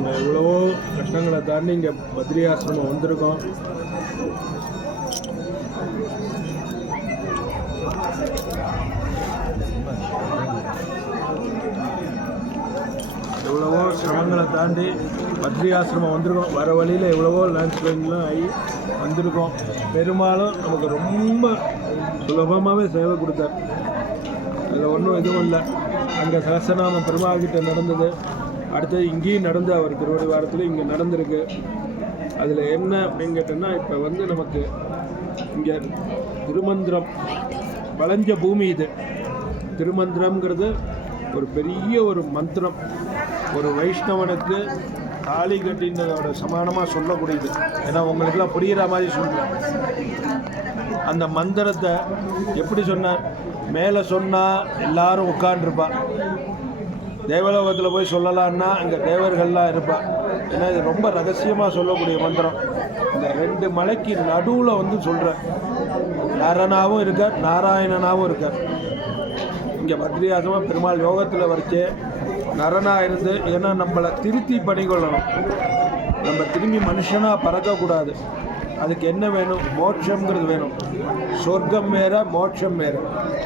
நம்ம எவ்வளவோ கஷ்டங்களை தாண்டி இங்கே பத்ரி ஆசிரமம் வந்திருக்கோம். எவ்வளவோ சிரமங்களை தாண்டி பத்ரி ஆசிரமம் வந்திருக்கோம். வர வழியில் எவ்வளவோ லேண்ட்ஸ்லைன்லாம் ஆகி வந்திருக்கோம். பெரும்பாலும் நமக்கு ரொம்ப சுலபமாகவே சேவை கொடுத்தார். அதில் ஒன்றும் எதுவும் இல்லை. அங்கே சகசநாமம் பெருமாள்கிட்ட நடந்தது, அடுத்தது இங்கேயும் நடந்து அவர் திருவடி வாரத்தில் இங்கே நடந்திருக்கு. அதில் என்ன அப்படின்னு கேட்டோன்னா, இப்போ வந்து நமக்கு இங்கே திருமந்திரம் வளைஞ்ச பூமி இது. திருமந்திரம்ங்கிறது ஒரு பெரிய ஒரு மந்திரம். ஒரு வைஷ்ணவனுக்கு தாலி கட்டினதோட சமானமாக சொல்லக்கூடியது. ஏன்னா உங்களுக்கெல்லாம் புரிகிற மாதிரி சொல்கிறேன். அந்த மந்திரத்தை எப்படி சொன்னார்? மேலே சொன்னால் எல்லாரும் உட்காண்டிருப்பாள். தேவலோகத்தில் போய் சொல்லலான்னா அங்கே தேவர்கள்லாம் இருப்பாள். ஏன்னா இது ரொம்ப ரகசியமாக சொல்லக்கூடிய மந்திரம். இந்த ரெண்டு மலைக்கு நடுவில் வந்து சொல்கிறேன். நரனாகவும் இருக்கார், நாராயணனாகவும் இருக்கார். இங்கே பத்ரியாசமாக பெருமாள் யோகத்தில் வரைச்சே நரனாக இருந்து, ஏன்னா நம்மளை திருத்தி பண்ணிக்கொள்ளணும். நம்ம திரும்பி மனுஷனாக பறக்கக்கூடாது. அதுக்கு என்ன வேணும்? மோட்சங்கிறது வேணும். சொர்க்கம் வேறு, மோட்சம் வேறு.